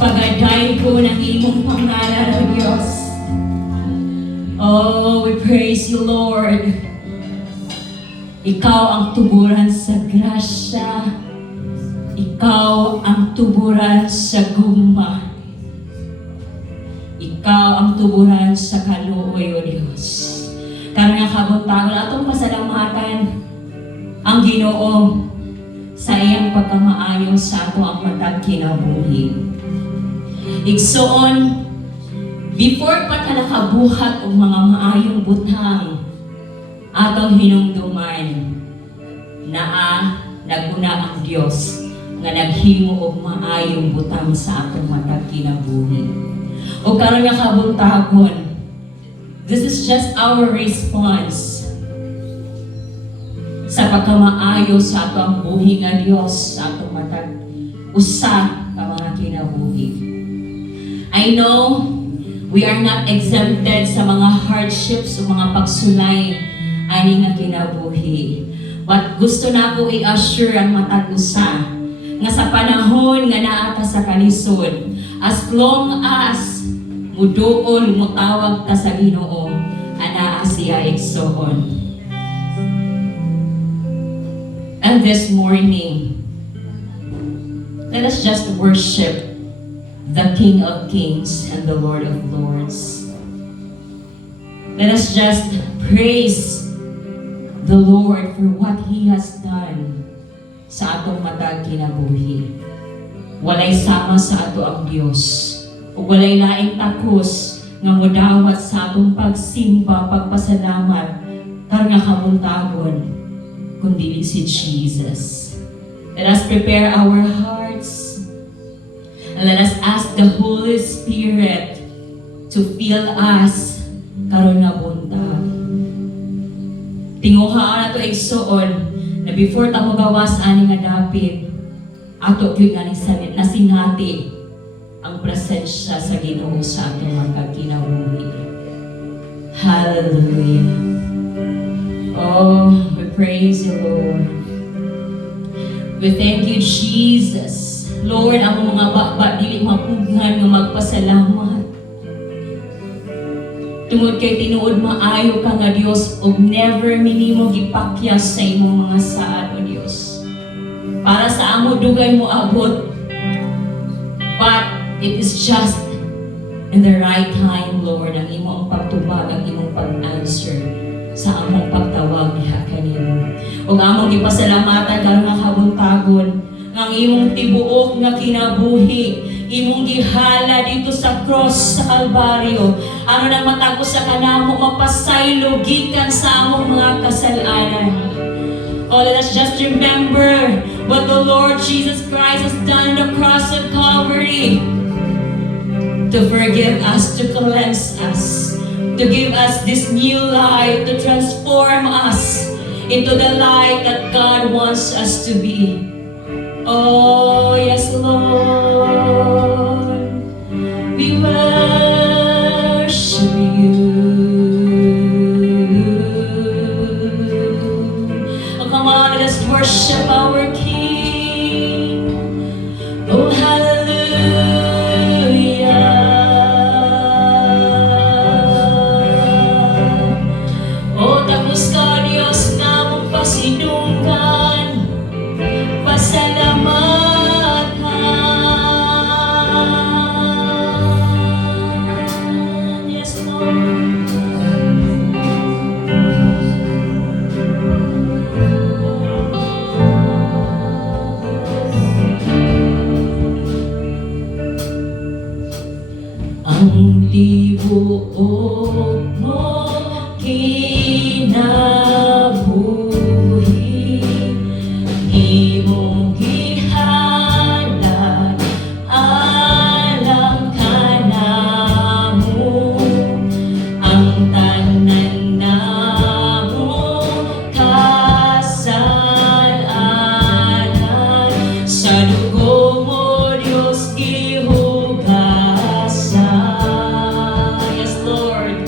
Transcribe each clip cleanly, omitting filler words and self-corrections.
Pagaday ko ng imong pangalan, O Diyos. Oh, we praise you, Lord. Ikaw ang tuburan sa grasya. Ikaw ang tuburan sa guma. Ikaw ang tuburan sa kaluoy, O Diyos. Karang kabuntagon atong pasalamatan ang Ginoo sa iyang pagkamaayo sa ato ang matag kinabuhi. Igsoon, before pa ka nakabuhat og mga maayong butang atong hinumduman, naguna ang Dios nga naghimo og maayong butang sa atong matag kinabuhi. O karon nga kabuntagon, this is just our response sa pagkamaayo sa ato ang buhi nga Dios sa atong matag usa ka mga kinabuhi. I know we are not exempted sa mga hardships o mga pagsulay ani nga kinabuhi. But gusto na ko i-assure ang matag usa nga sa panahon nga naata sa kalisod, as long as muduol mutawag ta sa Ginoo, anaa siya igsoon. And this morning, let us just worship the King of Kings and the Lord of Lords. Let us just praise the Lord for what He has done sa atong matag kinabuhi. Walay sama sa ato ang Dios, o walay laing takos nga modawat sa atong pagsimba, pagpasalamat, karon nga kabuntagon, kundi si Jesus. Let us prepare our hearts and let us ask the Holy Spirit to fill us karon nga buntag. Tinguhaan nato igsuon na before ta mo gawas ani nga dapit, ato gyud nga nasinati ang presensya sa Ginoo sa atong mga kinabuhi. Hallelujah. Oh, we praise you, Lord. We thank you, Jesus. Lord, ang mga baba, dili mapugnan nga magpasalamat. Tungod kay tinuod maayo ka nga Dios, og never minimo gipakyas sa imong mga saad, O Dios. Para sa amo dugay mo abot. But it is just in the right time, Lord, ang imong pagtubag, ang imong pag-answer sa among pagtawag niya kanimo. O among gipasalamatan karon nga kabuntagon ang imong tibuok nga kinabuhi, imong gihala dito sa cross sa Kalbaryo, aron nang matagos sa kanamo mapasaylo gikan sa among mga kasalanan. Oh, let us just remember what the Lord Jesus Christ has done on the cross of Calvary to forgive us, to cleanse us, to give us this new life, to transform us into the light that God wants us to be. Oh, yes, Lord, we worship you. Oh, come on, let us worship our King. Oh, hallelujah. Oh, tapos ka, Diyos, namong pasinungkan, pasalamatan. Yes, Lord. Ang tibuok mo kinabuhi, imong gihalad alang kanamo, ang tanan namo kasalanan, sa dugo mo Diyos gihugasan. Yes, Lord.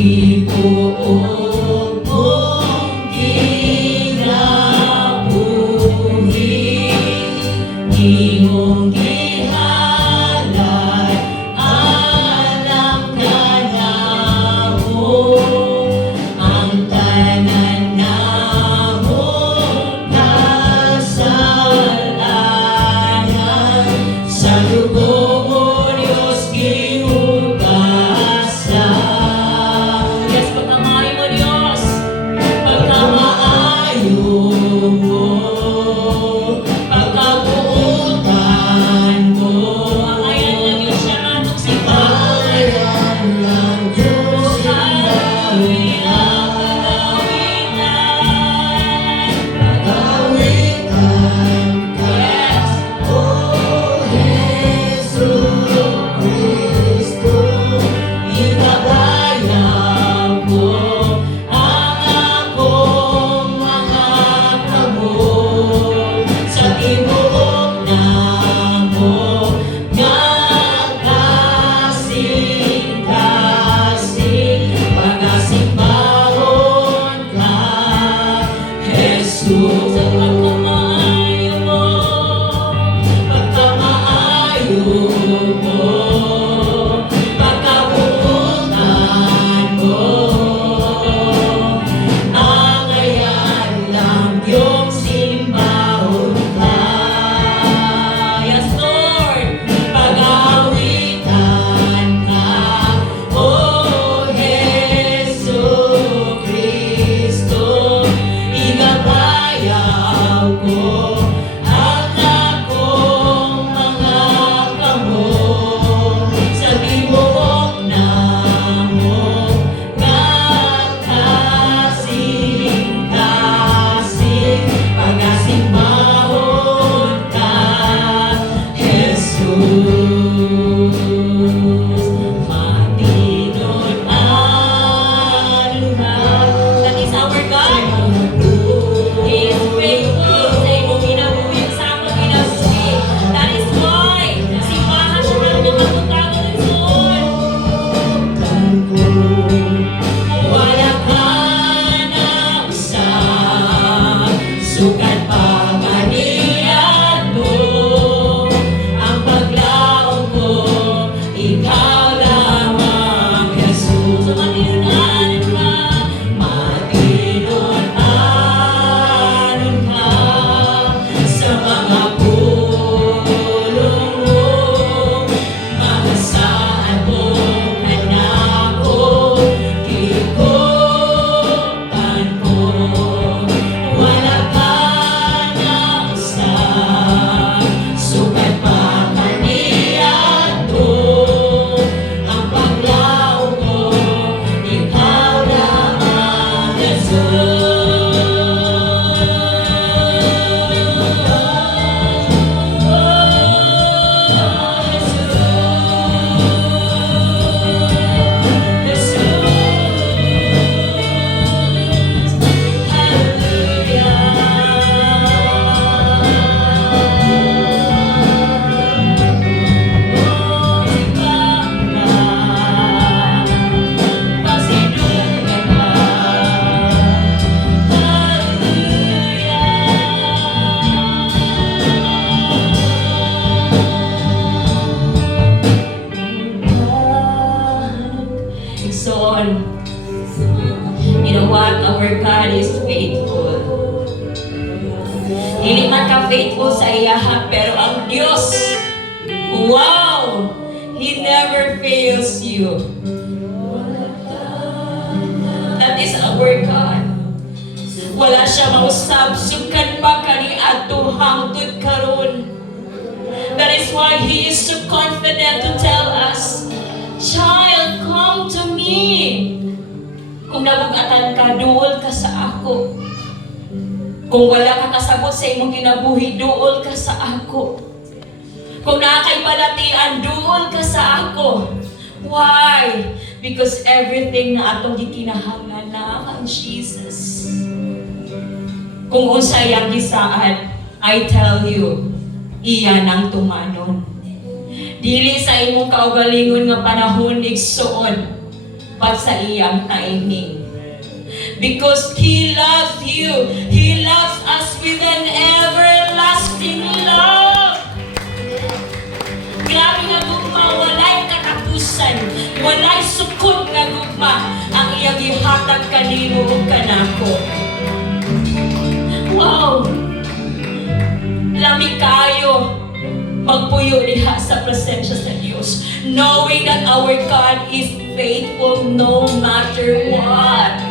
tibuok mong kinabuhi, imong gihalay, alam ka na mo, ang tanan namong kasalanan, sa dugo mo Diyos gihugasan. Yes, pagkamaayo mo Diyos, pagkamaayo mo, pagkabuutan mo, ang ayan lang yung siya ratong sipahan. Ayan lang yung sipahan. Pagawitan ka, O Jesu Cristo, ikabayan ko ang akong mga kamot, sa tibuok namo nga kasing-kasing, pagasimbahon ka, Jesus. Sa pagkamaayo mo, pagkamaayo mo, pagkabuutan mo, ang ayan lang yung simbahon ka. Yes, Lord, pag-awitan ka, O Jesu Cristo, igabayaw ko ang akong mga kamot, sa tibuok namo nga kasing-kasing, pagasimbahon ka, Jesus. Matinud-anuhan. That is our God. He is faithful sa imong ginabuhi, sa akong ginabuhi. That is why simbahan siya ng mga pagkakaroon ng Lord. Wala ka na usap, sukat pa maniad mo, ang paglaong ko, ikaw lamang, Jesus. So matinunan ka, matinunan ka, sa mga pulong mo, mahasaan mo, anak ko, kikutan ko. Wala ka na usap, sukat pa kaniyad mo, ang paglaong ko, ikaw lamang, Jesus. Exalt. You know what? Our God is faithful. Hindi man ka faithful sa iyaha, pero ang Diyos, wow! He never fails you. That is our God. Wala siya mausab, sukan pa kani ato hangtod karon. That is why He is so confident to tell us, child, come to me. Kung nabugatan ka, duol ka sa ako. Kung wala ka kasabot sa imong ginabuhi, duol ka sa ako. Kung nakay balatian, duol ka sa ako. Why? Because everything na atong gikinahanglan na ang Jesus. Kung unsay ang gisaad, I tell you, iyan ang tumanon. Dili sa imong kaugalingon nga panahon igsuon, but sa iyang timing. Because He loves you. He loves us with an everlasting love. Grabe nga gugma, walay katapusan, walay sukod nga gugma ang iyang ihatag kanimo ug kanako. Wow! Lami kayo magpuyo diha sa presensya sa Dios, knowing that our God is faithful no matter what.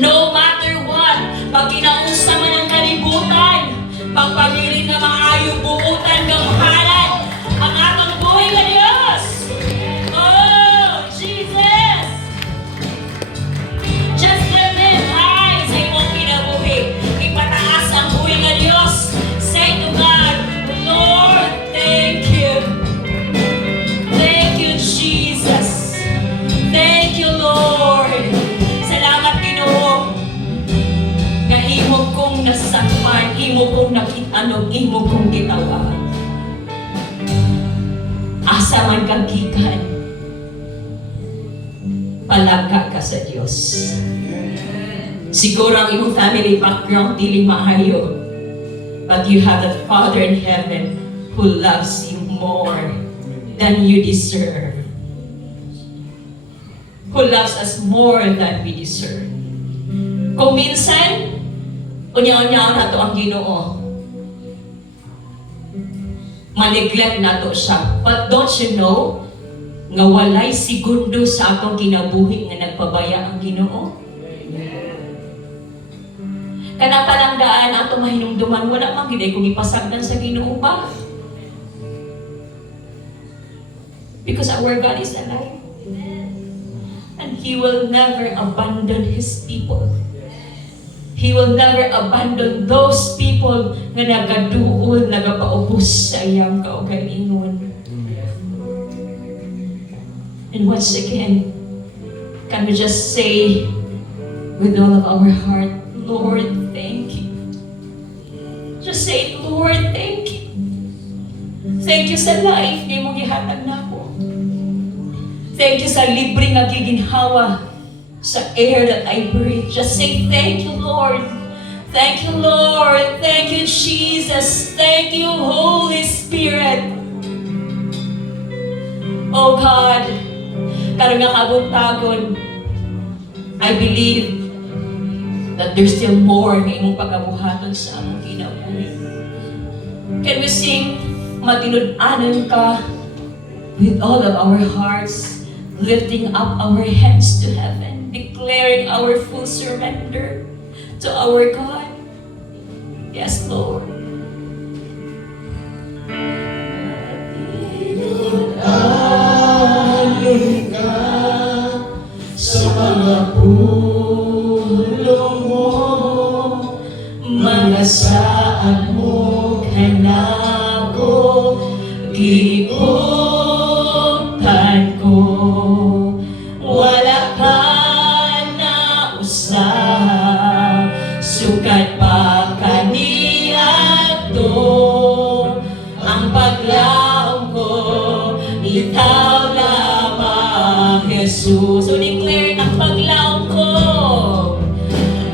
No matter what, pag kinaunsa man ang kalibutan, pagpabilin na maayo buutan gamahalan ang atong buhay nga Dios. Oh, Jesus! Just lift Him high sa imong kinabuhi. Ipataas ang buhay nga Dios. Say to God, Lord, thank you. Thank you, Jesus. Thank you, Lord. Salamat, Ginoo. Nga imo kong nasakman, imo kong nakitanog, imo kong gitawa. Asa man kang gikan, palagka ka sa Dios. Siguro ang imong family background dili maayo, but you have a Father in heaven who loves you more than you deserve. Who loves us more than we deserve. Kung minsan, unya-unya na to ang Ginoo, ma-neglect na to siya. But don't you know, nga walay segundo sa atong kinabuhi nga nagpabaya ang Ginoo? Kana palangdaan atong mahinumduman, wala man gid kung ipasagdan sa Ginoo ba? Because our God is alive. And He will never abandon His people. He will never abandon those people nga nagaduol, nagapaubos sa iyang kaugalingon. And once again, can we just say with all of our heart, Lord, thank you. Just say, Lord, thank you. Thank you sa life ni mong gihatag nako. Thank you sa libre nga giginhawa sa air that I breathe. Just say, thank you, Lord. Thank you, Lord. Thank you, Jesus. Thank you, Holy Spirit. Oh God, karong nga kabuntagon, I believe that there's still more nga imong pagabuhaton sa among kinabuhi. Can we sing Matinud-anan Ka with all of our hearts, lifting up our hands to heaven, declaring our full surrender to our God? Yes, Lord. Matinud-anan Ka sa mga pulong mo, mga saad mo kanako, gibutan ko, wala ka na usa, sukat pa kaniya to, ang paglaom ko, ikaw lamang, Jesus. So declare ang paglaom ko,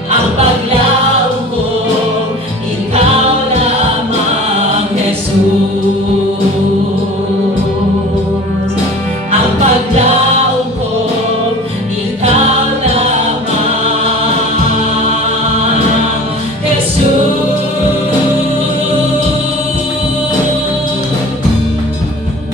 ang paglaom ko, ikaw lamang, Jesus. Ang paglaom ko, ikaw lamang, Jesus.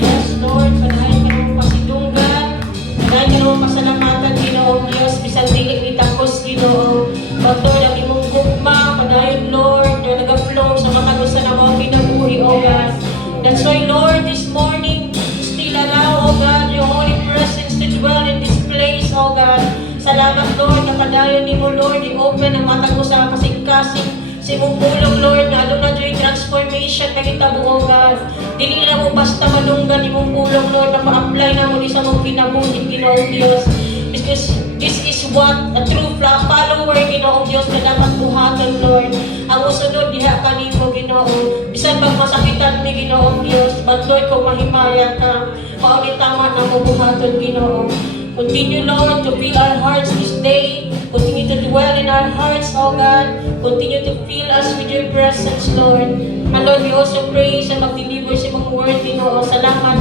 Yes, Lord, panahin ka ng pasidunggan, panahin ka ng pasalamatan, Ginoong Diyos, bisan dili ni tapos, Ginoo. Pagtod ang imong gugma, panahin, Lord, na nag-flow sa matagusan ng mga kinabuhi, O God. That's why, Lord, this morning, still allow, O God, your holy presence to dwell in this place, O God. Salamat, Lord, na padayon ni mo, Lord, i-open ang matagusan sa kasing-kasing si mong pulong, Lord, na doon na yung transformation na kita mo, O God. Dili na mo basta manunggan ni mong pulong, Lord, na ma-apply na mo di sa mong kinabuhi, Ginoong Diyos. Because this is what a true follower, Ginoong Diyos, na dapat buhaton, Lord. Ang usunod, diha ka nimo, Ginoo. Bisan pag masakitan ni Ginoong Diyos, but Lord, kung mahimaya ka, paulit tama na mo buhaton, Ginoo. Continue, Lord, to fill our hearts this day. Continue to dwell in our hearts, oh God. Continue to fill us with your presence, Lord. And Lord, we also pray sa mag-deliver sa mga word, Ginoo. Salamat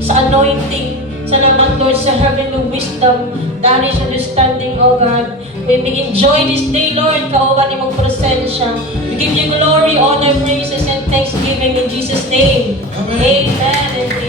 sa anointing. Salamat, Lord, sa heavenly wisdom. That is understanding, oh God. We may enjoy this day, Lord, kauban imong presensya. We give you glory, honor, praises, and thanksgiving in Jesus' name. Amen and